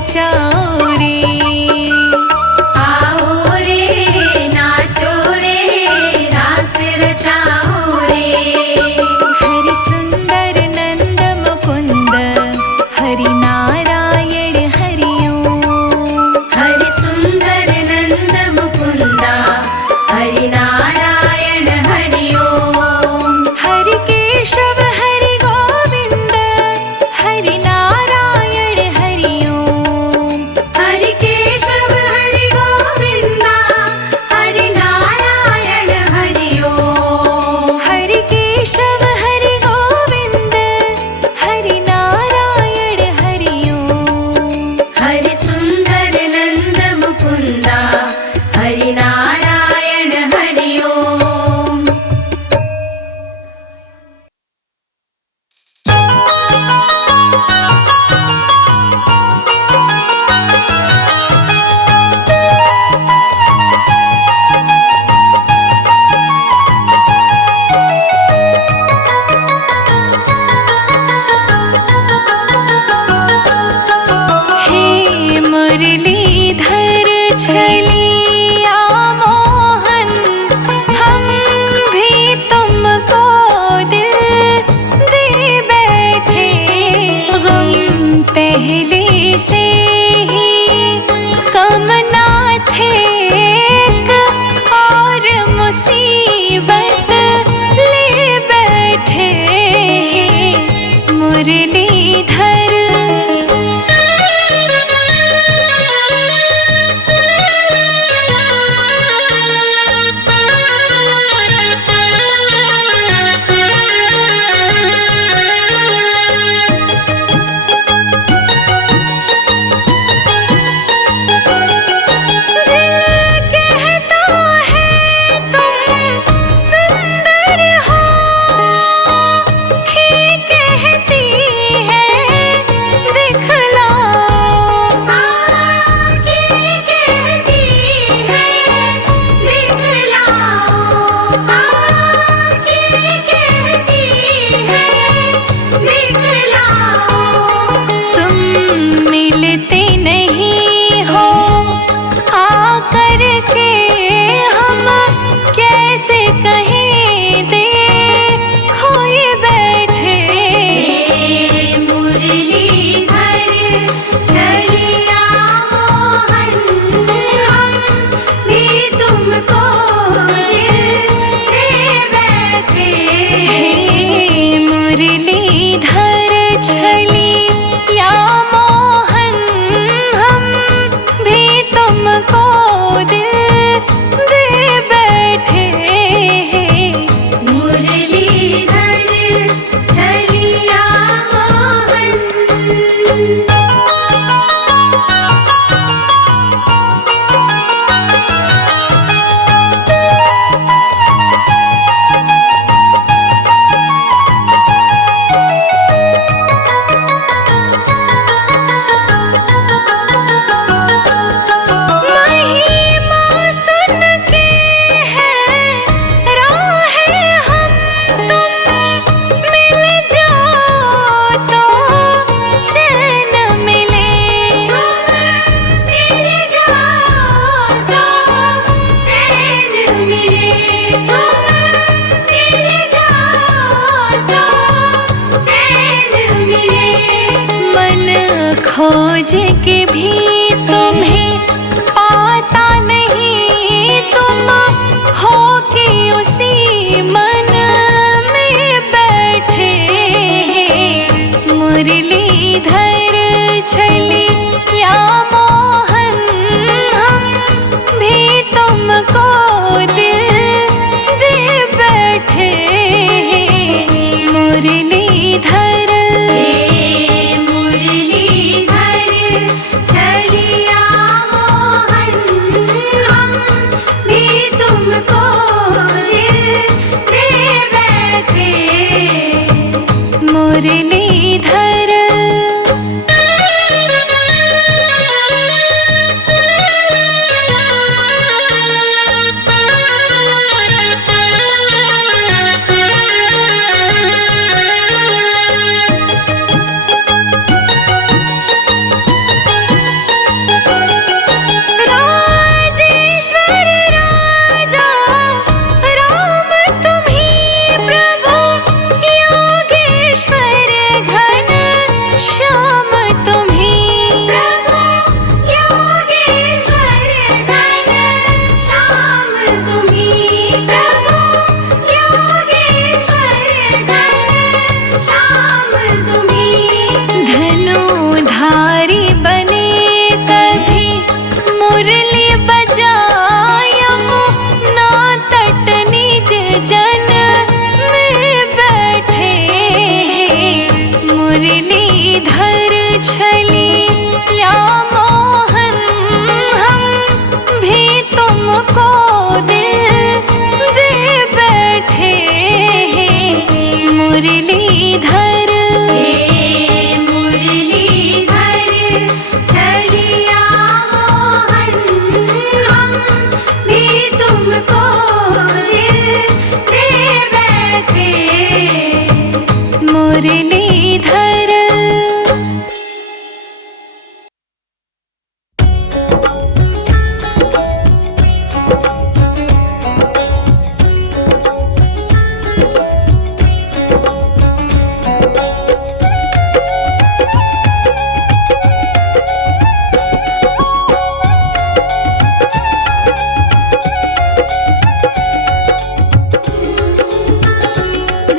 रचाओ रे। आओ रे नाचो रे रास रचाओ रे। हरि सुंदर नंद मुकुंद हरि नारायण हरि ओम। हरि सुंदर नंद मुकुंदा हरि नारायण हरि ओम। हरि केशव हरि गोविंद हरि नारायण हरि ओम। हरि केशव हरि गोविंदा हरि नारायण हरि ओम। हरि केशव हरि गोविंद हरि नारायण हरि ओम। हरि सुंदर नंद मुकुंदा हरि नारायण हरि ओम। हे मुरलीधर छलिया मोहन हम भी तुमको दिल दे बैठे। गम पहले से ही कम ना थे एक और मुसीबत ले बैठे। मुरलीधर कहता है तुम सुंदर हो, ही कहती है दिखलाओ। की कहती है दिखलाओ। की कहती है दिखलाओ। तुम मिलते नहीं हो आकर के हम कैसे कहीं दे खोए बैठे। मुरलीधर छलिया मोहन हम भी तुमको दिल दे बैठे। हे मुरलीधर छलिया मोहन हम भी तुमको दिल दे बैठे। मुरलीधर छलिया मोहन। महिमा सुन के हैं राह हम तुम मिल जाओ तो चैन मिले। मिल जाओ तो चैन मिले। मिल जाओ तो चैन मिले। मन खोज के भी तुम्हें पाता नहीं, तुम हो के उसी मन में बैठे। मुरलीधर छलिया मोहन हम भी तुमको दिल दे बैठे। मुरलीधर मुरलीधर छलिया मोहन हम भी तुमको दिल दे बैठे। मुरलीधर मुरलीधर छली या मोहन हम भी तुमको दिल दे बैठे हैं मुरलीधर। मुरलीधर छलिया मोहन हम भी तुमको दिल दे बैठे मुरलीधर।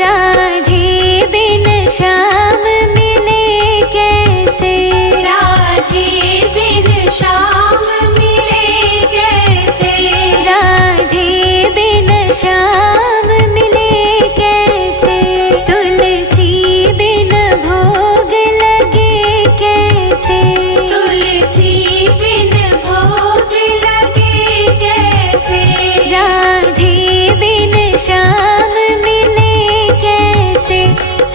राधे बिन श्याम मिले कैसे, राधे बिन श्याम मिले कैसे, राधे बिन श्याम मिले कैसे, तुलसी बिन भोग लगे कैसे, तुलसी बिन भोग लगे कैसे, राधे बिन श्याम मिले कैसे,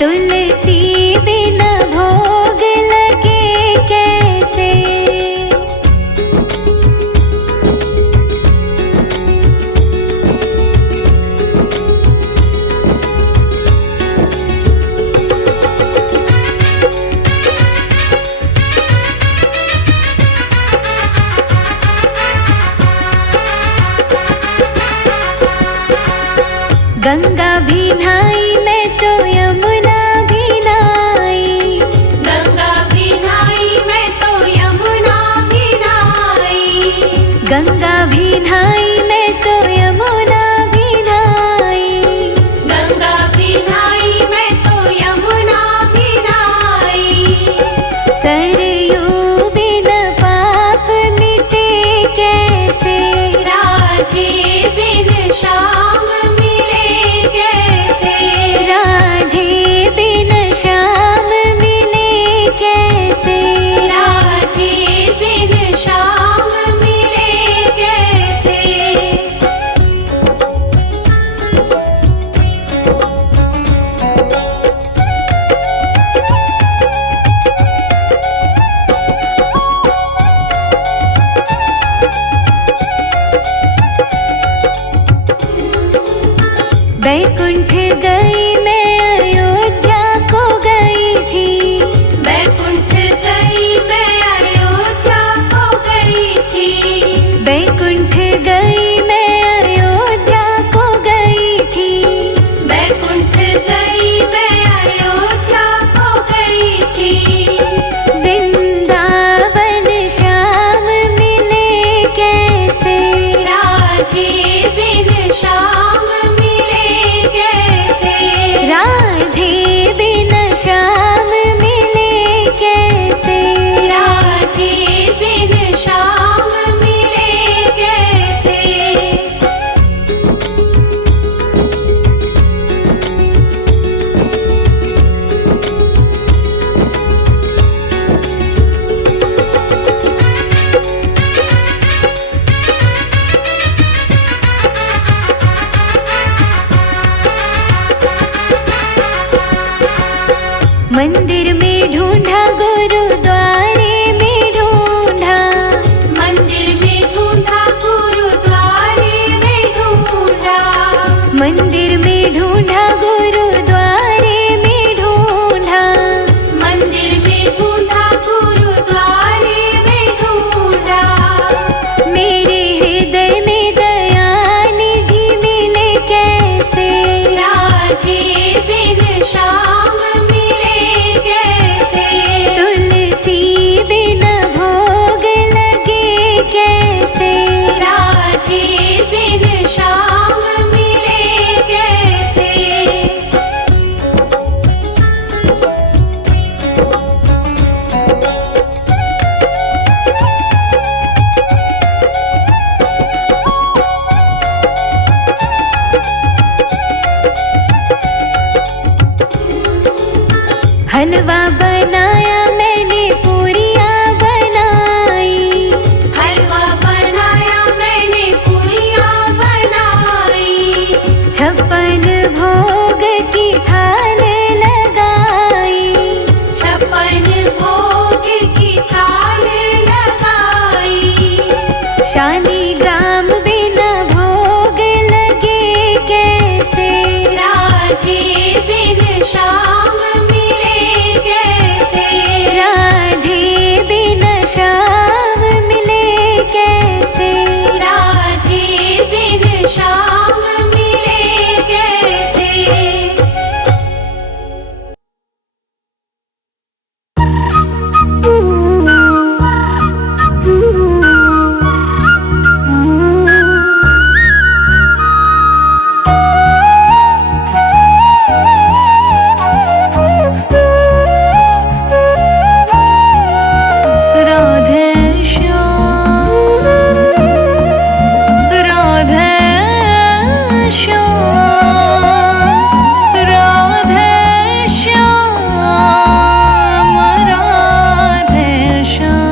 तुलसी बिन भोग लगे कैसे। गंगा भी नहाई मैं तो यमुना भी नहाई, गंगा भी नहाई मैं तो यमुना भी नहाई, गंगा भी नहाई मैं तो यमुना भी नहाई, गंगा भी नहाई मैं तो यमुना भी नहाई, सरयू बिन पाप मिटे कैसे, राधे बिन श्याम मिले कैसे, राधे बिन श्याम मिले कैसे, राधे बिन श्याम मिले कैसे। बैकुंठ गई मैं अयोध्या को गई थी, बैकुंठ गई मैं अयोध्या को गई थी, बैकुंठ गई मैं अयोध्या को गई थी, बैकुंठ गई मैं अयोध्या को गई थी, वृंदावन श्याम मिले कैसे, राधे बिन श्याम मिले कैसे, मन भोग की थाल लगाई। शालिग्राम बिना भोग लगे कैसे, राधे बिन श्याम मिले कैसे, राधे बिना श्याम मिले कैसे, राधे बिन श्याम मिले कैसे। राधे श्याम, राधे श्याम, राधे श्याम, राधे श्याम।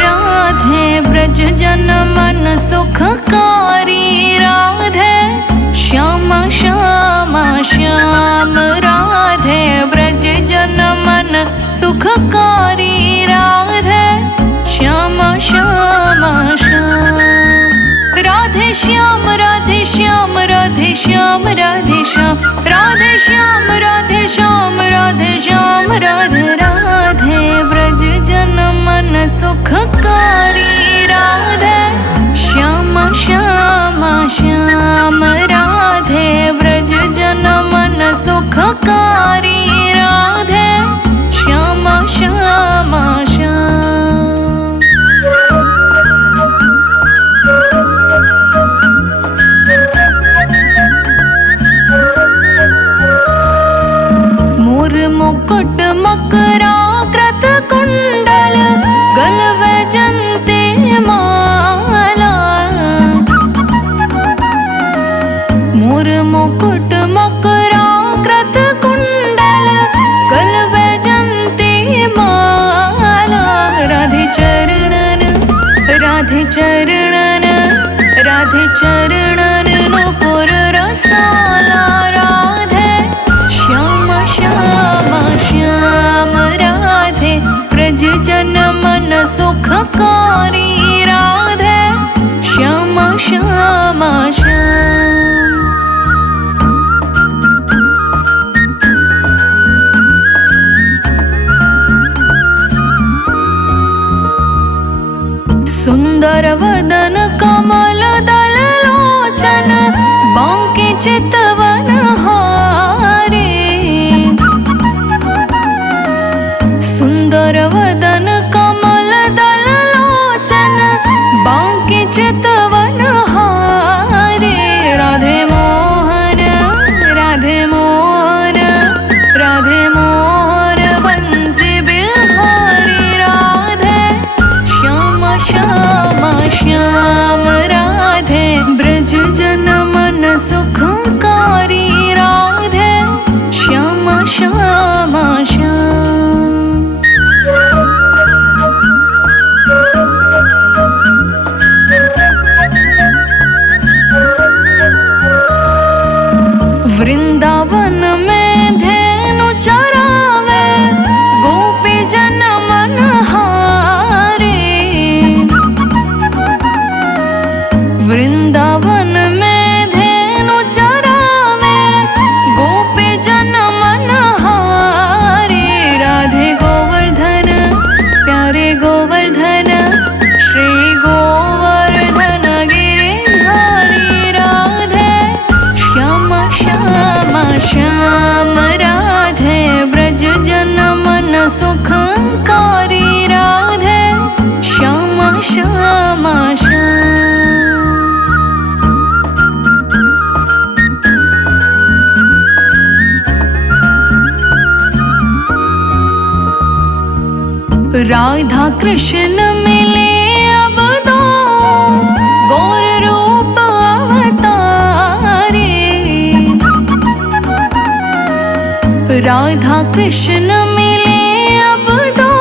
राधे ब्रज जन मन सुखकारी, राधे श्याम श्याम श्याम, राधे ब्रज जन मन सुखकारी, राधे श्याम श्याम श्याम। राधे श्याम राधे श्याम राधे श्याम राधे श्याम, राधे श्याम राधे श्याम राधे श्याम, राधे राधे ब्रज जन मन सुखकारी, राधे श्याम श्याम श्याम, राधे ब्रज जन मन सुखकारी, राधे श्याम श्याम श्याम। मोर मुकुट मकराकृत कुंडल, गल वैजंती माला। मोर मुकुट मकराकृत कुंडल, गल वैजंती माला। राधे चरणन, राधे चरणन, राधे चरणन नूपुर रसाला, राधे श्याम श्याम श्याम, राधे ब्रज जन मन सुखकारी, राधे श्याम श्याम श्याम। सुंदर वदन कमल दल लोचन, बांके चितवन हारे। सुंदर वदन कमल दल लोचन, बांके चितवन हारे। राधे मोहन, राधे मोहन, राधे मोहन बंसी बिहारी, राधे श्याम श्याम श्याम, राधे ब्रज जन मन सुखकारी, राधे श्याम श्याम श्याम। वृंदावन में धेनु चरावे, गोपी जन मन हारे। वृंदावन में धेनु चरावे, गोपी जन मन हारे। राधे गोवर्धन, प्यारे गोवर्धन, श्री गोवर्धन गिरिधारी, राधे श्याम श्याम श्याम, राधे ब्रज जन मन सुखकारी, राधे श्याम श्याम श्याम। राधा कृष्ण मिले अब दो, गौर रूप अवतारे। राधा कृष्ण मिले अब दो,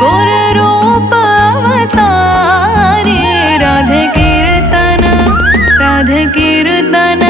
गौर रूप अवतारे। राधे कीर्तन, राधे कीर्तन,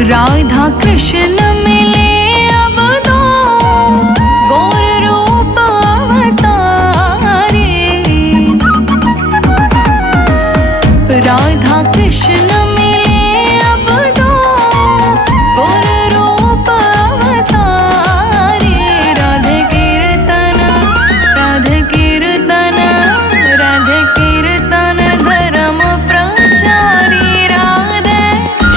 राधा कृष्ण मिले अब दो, गौर रूप अवतारे। राधा कृष्ण मिले अब दो, गौर रूप अवतारे। राधे कीर्तन राधे कीर्तन राधे कीर्तन धर्म प्रचारी। राधे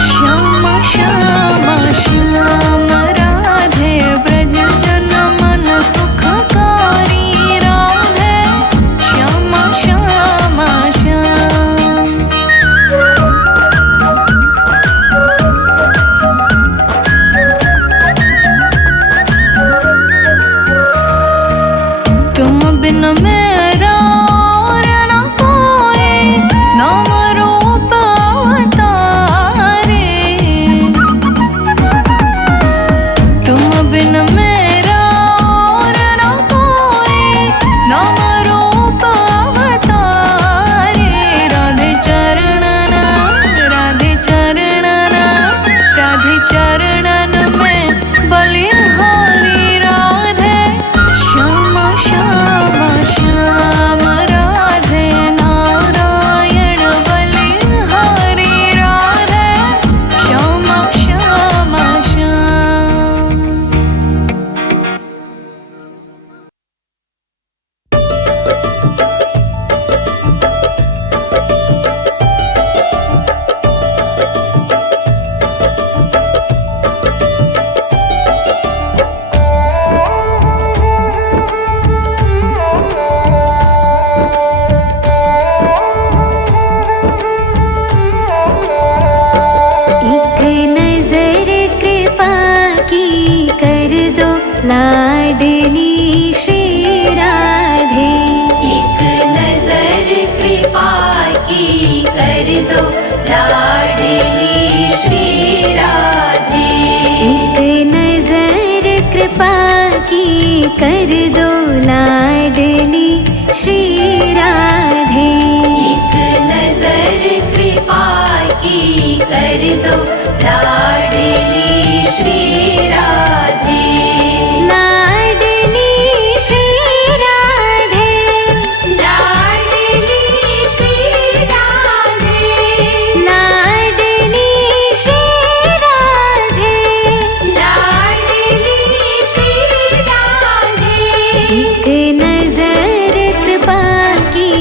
श्याम श्याम श्याम राधे ब्रज जन मन सुखकारी। राधे श्याम श्याम श्याम। तुम बिन मेरा और न कोई, नाम रूप अवतारे। तुम बिन मेरा और न कोई, नाम रूप अवतारे। राधे चरणन राधे चरणन राधे चरणन में बलिहारी। राधे श्याम श्याम श्याम राधे नारायण बलिहारी। राधे श्याम श्याम श्याम। एक नजर कृपा की कर दो लाडली श्री राधे। एक नजर कृपा की कर दो लाडली श्री राधे। एक नजर कृपा की कर दो लाडली श्री राधे। एक नजर कृपा की कर दो लाडली श्री राधे। लाडली श्री राधे लाडली श्री राधे। लाडली श्री राधे। लाडली श्री राधे। एक नजर कृपा की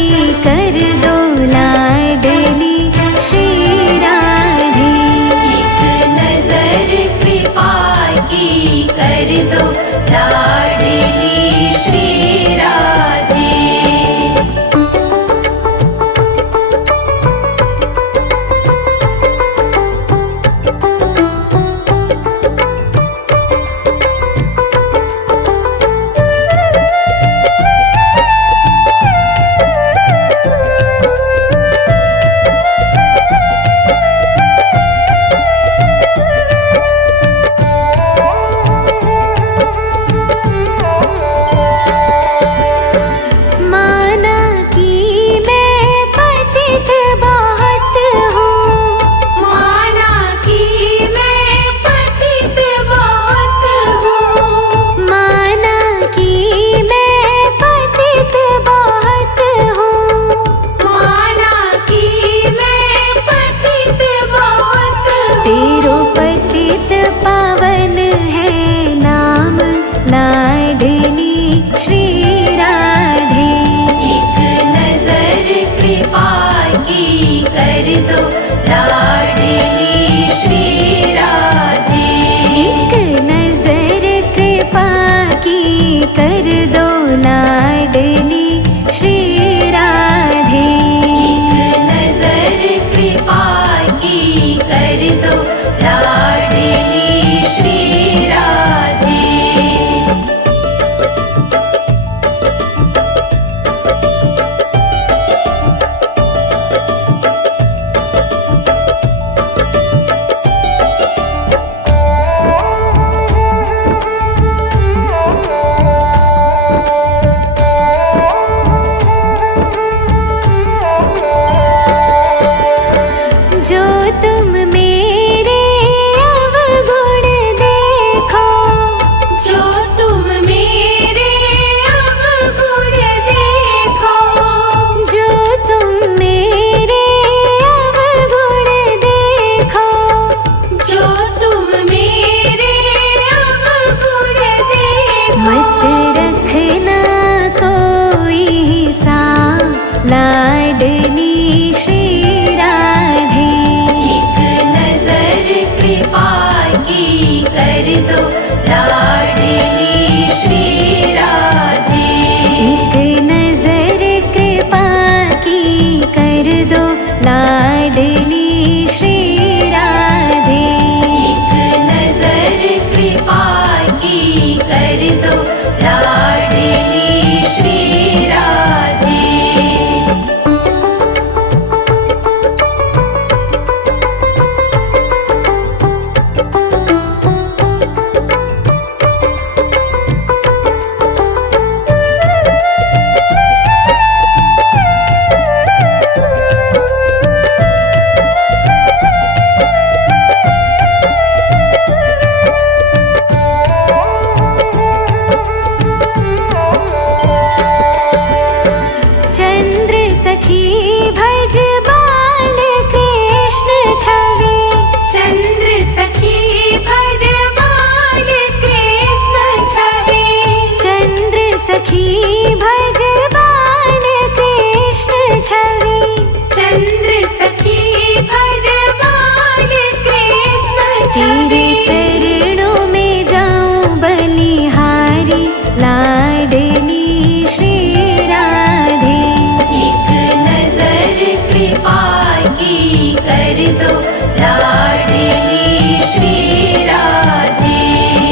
कर दो लाडली श्री राधे। एक नजर कृपा की कर दो लाडली श्री राधे। माना कि मैं पतित बहुत हूँ। माना कि मैं पतित बहुत हूँ। माना कि मैं पतित बहुत हूँ। माना कि मैं पतित बहुत हूँ। तेरो पतित पावन है नाम लाडली श्री राधे। एक नजर कृपा की कर दो लाडली श्री राधे। एक नजर कृपा की कर दो लाडली श्री राधे। एक नजर कृपा की कर दो लाडली श्री राधे। लाडली श्री राधे। एक नजर कृपा की कर दो लाडली श्री राधे। एक नजर कृपा की कर दो लाडली श्री राधे। एक नजर कृपा की कर दो लाडली श्री राधे। चंद्र सखी भज बाल कृष्ण छवि। चंद्र सखी भज बाल कृष्ण छवि। चंद्र सखी भज बाल कृष्ण छवि। चंद्र सखी भज बाल कृष्ण तेरे छवि। चरणों में जाऊं बलिहारी लाडली श्री राधे। एक नजर कृपा की कर दो लाडली श्री राधे।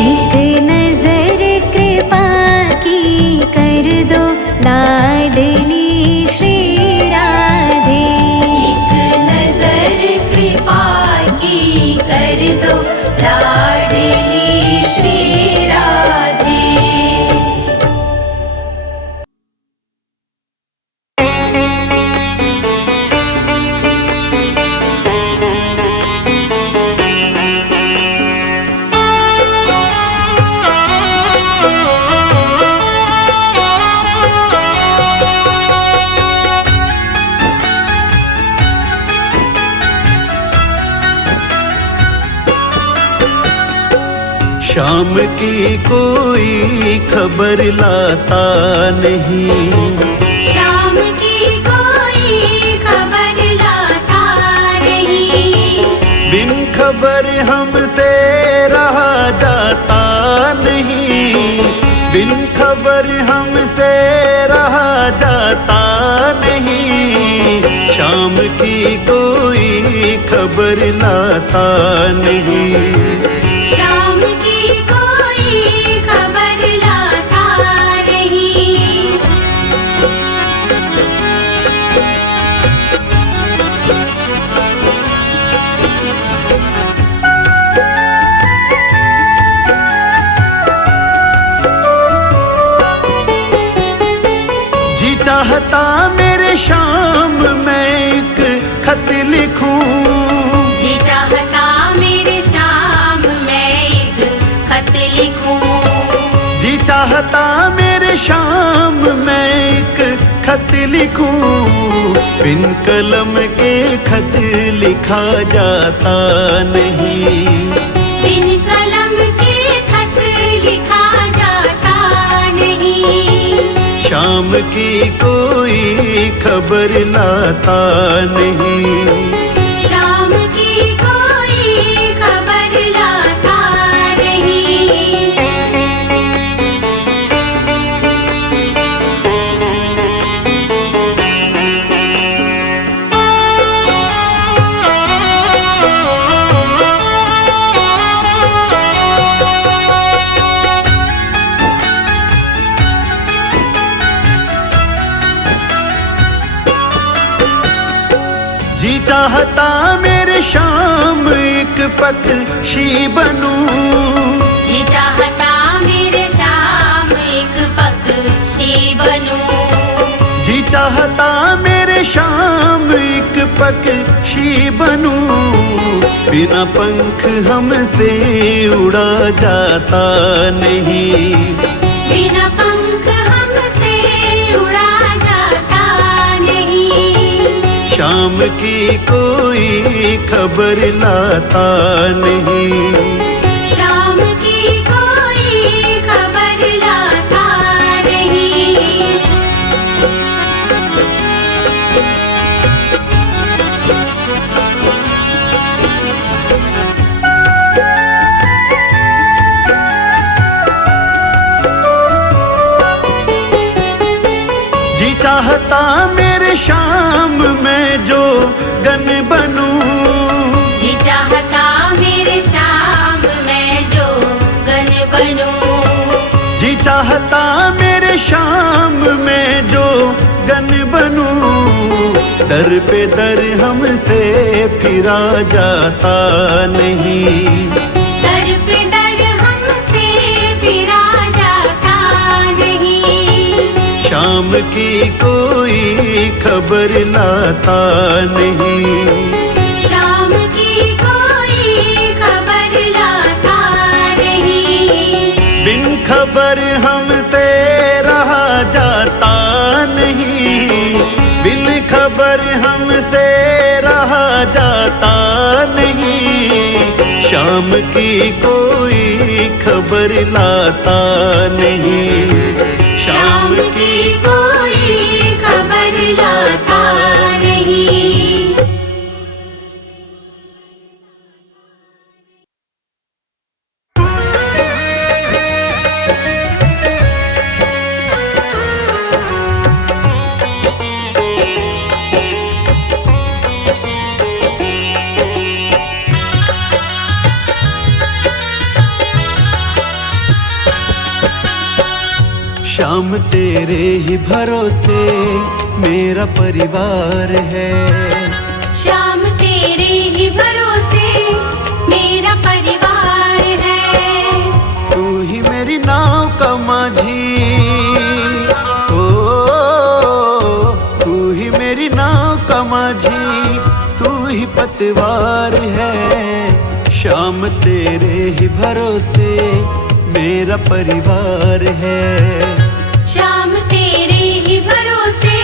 एक नजर कृपा की कर दो लाडली श्री राधे। एक नजर कृपा की कर दो लाडली श्री राधे। शाम की कोई खबर लाता नहीं। शाम की कोई खबर लाता नहीं। बिन खबर हमसे रहा जाता नहीं। बिन खबर हमसे रहा जाता नहीं। शाम की कोई खबर लाता नहीं। शाम की कोई खबर लाता नहीं। जी चाहता मेरे शाम मैं एक खत लिखूं। जी चाहता मेरे शाम मैं एक खत लिखूं। जी चाहता मेरे शाम मैं एक खत लिखूं। बिन कलम के खत लिखा जाता नहीं। बिन कलम के खत लिखा जाता नहीं। शाम की कोई खबर लाता नहीं। शाम की कोई खबर लाता नहीं। जी चाहता मेरे शाम एक पक्षी बनूं। जी चाहता मेरे शाम एक पक्षी बनूं। जी चाहता मेरे शाम एक पक्षी बनूं। बिना पंख हमसे उड़ा जाता नहीं। बिना पंख हमसे उड़ा जाता नहीं। शाम की कोई खबर लाता नहीं। शाम की कोई खबर लाता नहीं। मेरे शाम में जो गन बनूं, जी चाहता मेरे शाम में जो गन बनूं, जी चाहता मेरे शाम में जो गन बनूं। दर पे दर हमसे फिरा जाता नहीं, दर पे दर हमसे फिरा जाता नहीं। शाम की कोई खबर लाता नहीं, शाम की कोई खबर लाता नहीं। बिन खबर हमसे रहा जाता नहीं, बिन खबर हमसे रहा जाता नहीं। शाम की कोई खबर लाता नहीं, शाम की कोई खबर लाता नहीं। शाम तेरे ही भरोसे मेरा परिवार है, शाम तेरे ही भरोसे मेरा परिवार है। तू ही मेरी नाव का माझी, ओ तू ही मेरी नाव का माझी, तू ही पतवार है। शाम तेरे ही भरोसे मेरा परिवार है, शाम तेरे ही भरोसे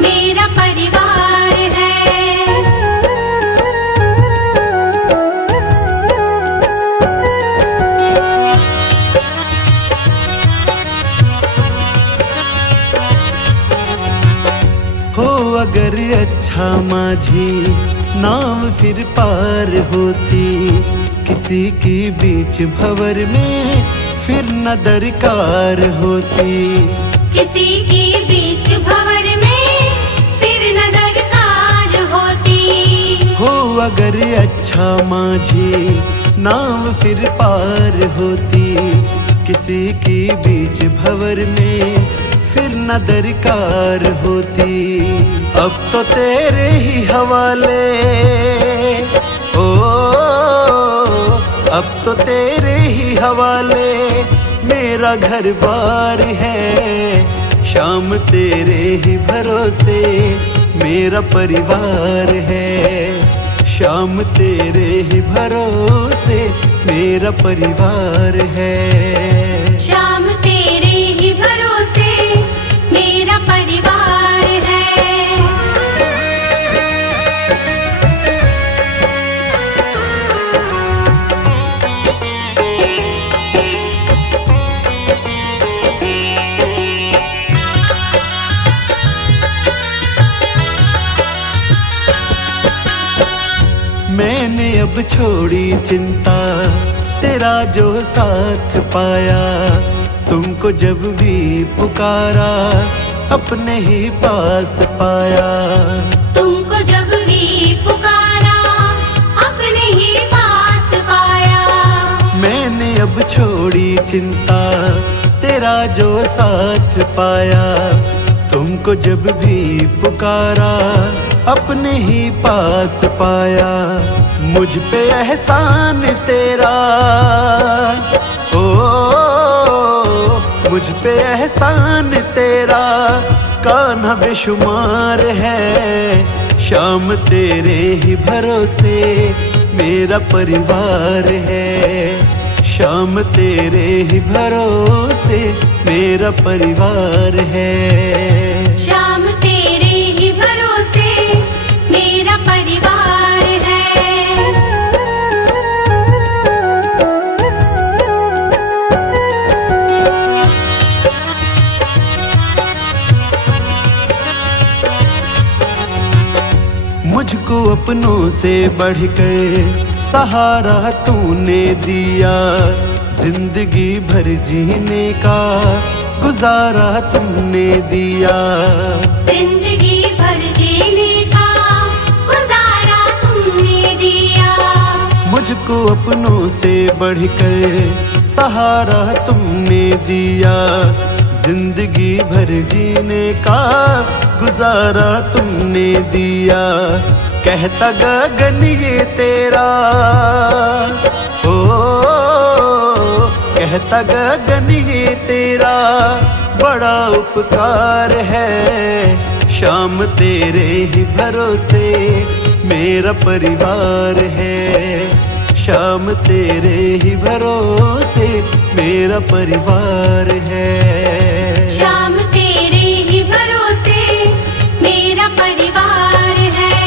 मेरा परिवार है। हो अगर अच्छा माझी नाव फिर पार होती, किसी की बीच भंवर में फिर न दरकार होती, किसी की बीच भंवर में फिर न दरकार होती। हो अगर अच्छा माझी नाव फिर पार होती, किसी की बीच भंवर में फिर न दरकार होती। अब तो तेरे ही हवाले, ओ अब तो तेरे ही हवाले मेरा घर बार है। शाम तेरे ही भरोसे मेरा परिवार है, शाम तेरे ही भरोसे मेरा परिवार है। शाम तेरे ही भरोसे मेरा परिवार है। मैंने अब छोड़ी चिंता, तेरा जो साथ पाया, तुमको जब भी पुकारा अपने ही पास पाया। तुमको जब भी पुकारा अपने ही पास पाया। मैंने अब छोड़ी चिंता, तेरा जो साथ पाया, तुमको जब भी पुकारा अपने ही पास पाया। मुझ पे एहसान तेरा, ओ मुझ पे एहसान तेरा कान्हा बेशुमार है। शाम तेरे ही भरोसे मेरा परिवार है, शाम तेरे ही भरोसे मेरा परिवार है। शाम तेरे ही भरोसे मेरा परिवार है। मुझको अपनों से बढ़कर सहारा तूने दिया, जिंदगी भर जीने का गुजारा तुमने दिया। जिंदगी भर मुझको अपनों से बढ़कर सहारा तुमने दिया, जिंदगी भर जीने का गुजारा तुमने दिया। कहता गगन ये तेरा, ओ कहता गगन ये तेरा बड़ा उपकार है। शाम तेरे ही भरोसे मेरा परिवार है, शाम तेरे ही भरोसे मेरा परिवार है। शाम तेरे ही भरोसे मेरा परिवार है।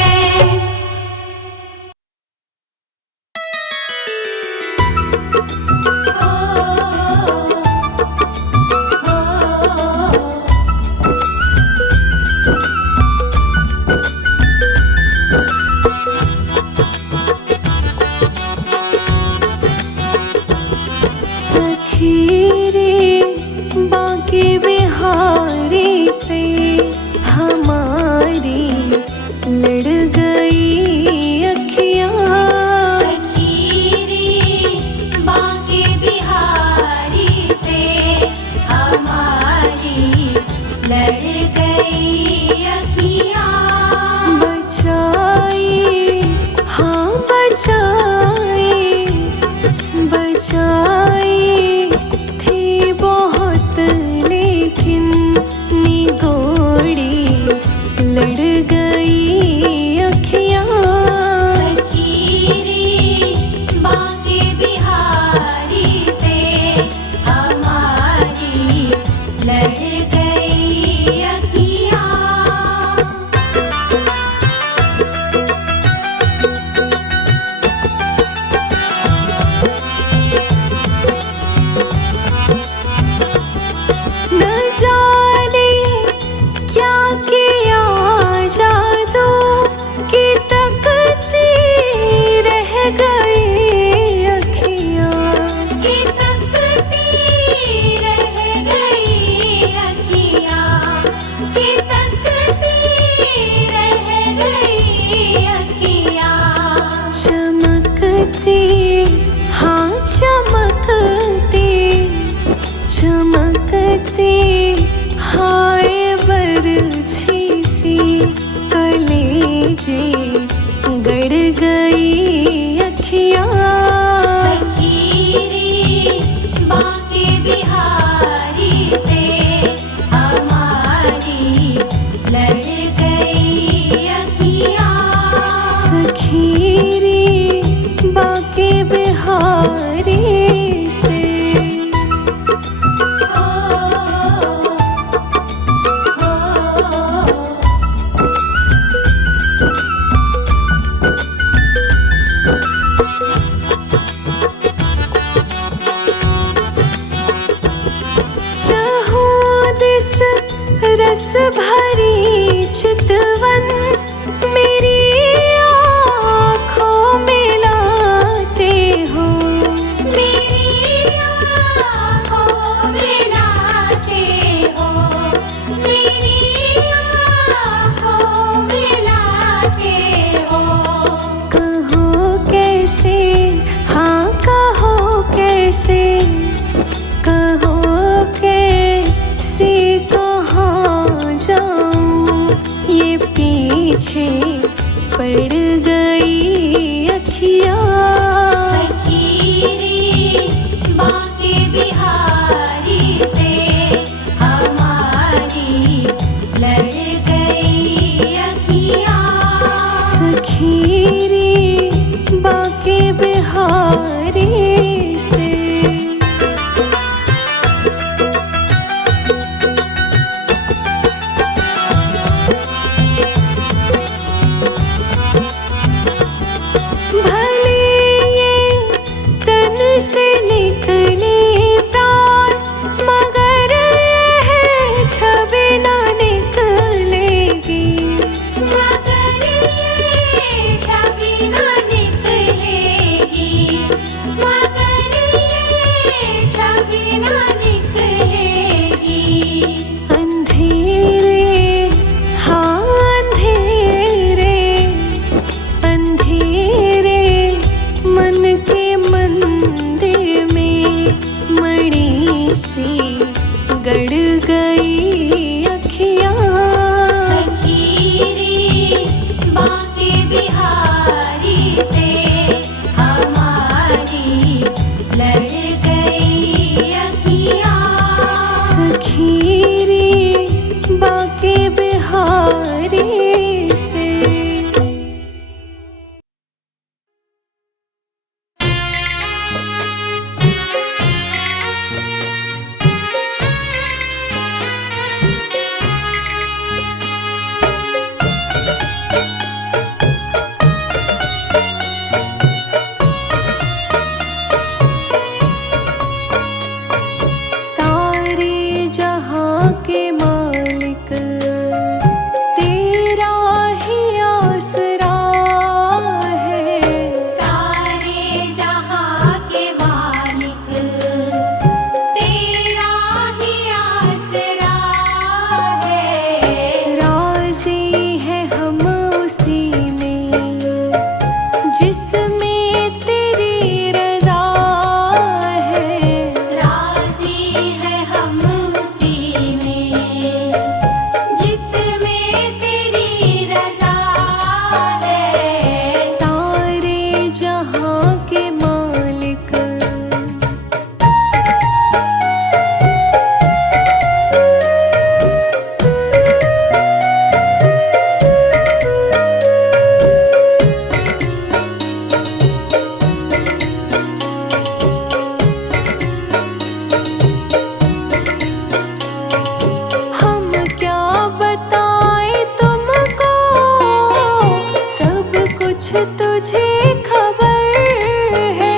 तुझे खबर है।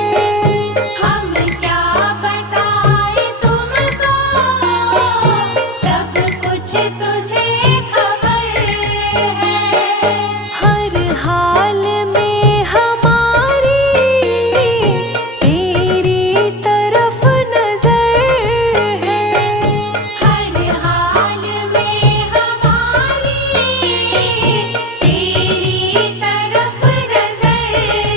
हम क्या बताए तुमको, सब कुछ तुझे खबर है। हर हाल में हमारी तेरी तरफ नजर है। हर हाल में हमारी तेरी तरफ नजर है।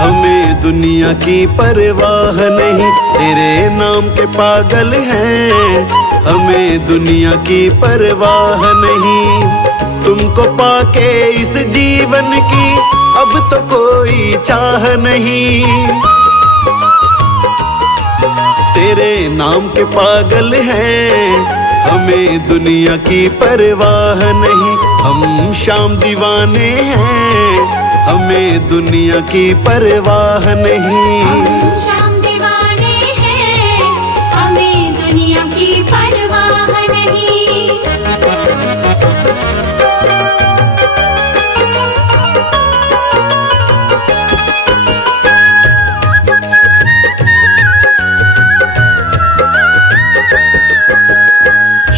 हमें दुनिया की परवाह नहीं, तेरे नाम के पागल हैं, हमें दुनिया की परवाह नहीं। तुमको पाके इस जीवन की अब तो कोई चाह नहीं, तेरे नाम के पागल हैं, हमें दुनिया की परवाह नहीं। हम शाम दीवाने हैं, हमें दुनिया की परवाह नहीं। हम शाम दीवाने हैं, हमें दुनिया की परवाह नहीं।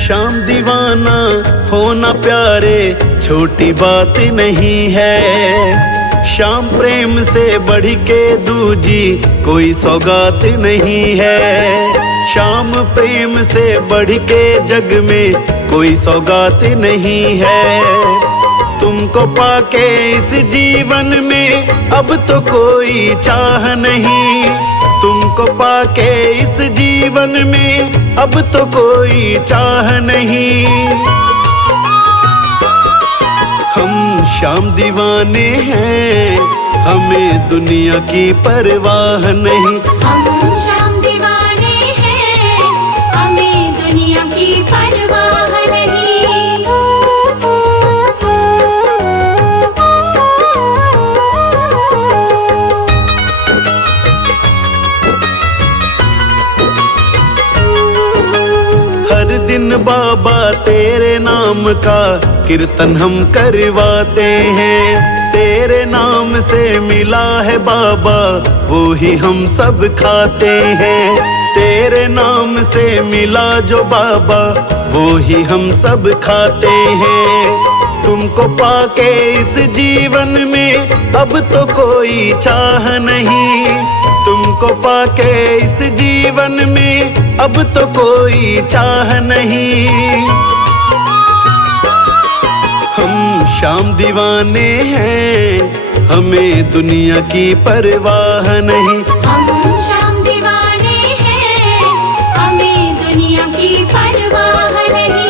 शाम दीवाना होना प्यारे छोटी बात नहीं है, शाम प्रेम से बढ़ के दूजी कोई सौगात नहीं है। शाम प्रेम से बढ़ के जग में कोई सौगात नहीं है। तुमको पाके इस जीवन में अब तो कोई चाह नहीं, तुमको पाके इस जीवन में अब तो कोई चाह नहीं। हम शाम दीवाने हैं, हमें दुनिया की परवाह नहीं। हम शाम दीवाने हैं, हमें दुनिया की परवाह नहीं। हर दिन बाबा तेरे नाम का कीर्तन हम करवाते हैं, तेरे नाम से मिला है बाबा वो ही हम सब खाते हैं। तेरे नाम से मिला जो बाबा वो ही हम सब खाते हैं। तुमको पाके इस जीवन में अब तो कोई चाह नहीं, तुमको पाके इस जीवन में अब तो कोई चाह नहीं। हम शाम दीवाने हैं, हमें दुनिया की परवाह नहीं। हम शाम दीवाने हैं, हमें दुनिया की परवाह नहीं।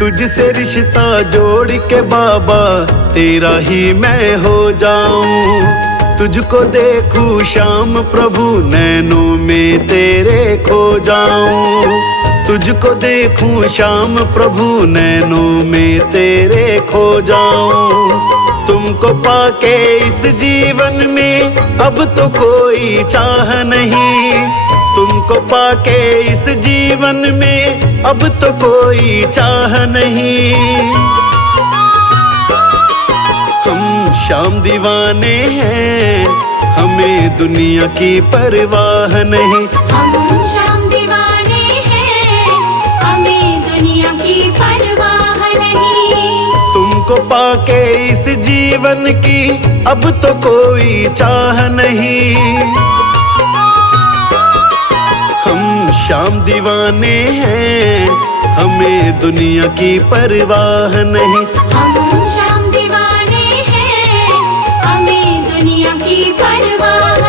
तुझसे रिश्ता जोड़ के बाबा तेरा ही मैं हो जाऊं, तुझको देखूं शाम प्रभु नैनों में तेरे खो जाऊं। तुझको देखूं शाम प्रभु नैनों में तेरे खो जाऊं। तुमको पाके इस जीवन में अब तो कोई चाह नहीं, तुमको पाके इस जीवन में अब तो कोई चाह नहीं। हम शाम दीवाने हैं, हमें दुनिया की परवाह नहीं। हम शाम दीवाने हैं, हमें दुनिया की परवाह नहीं। तुमको पाके इस जीवन की अब तो कोई चाह नहीं। हम शाम दीवाने हैं, हमें दुनिया की परवाह नहीं। हम शाम दीवाने हैं, हमें दुनिया की परवाह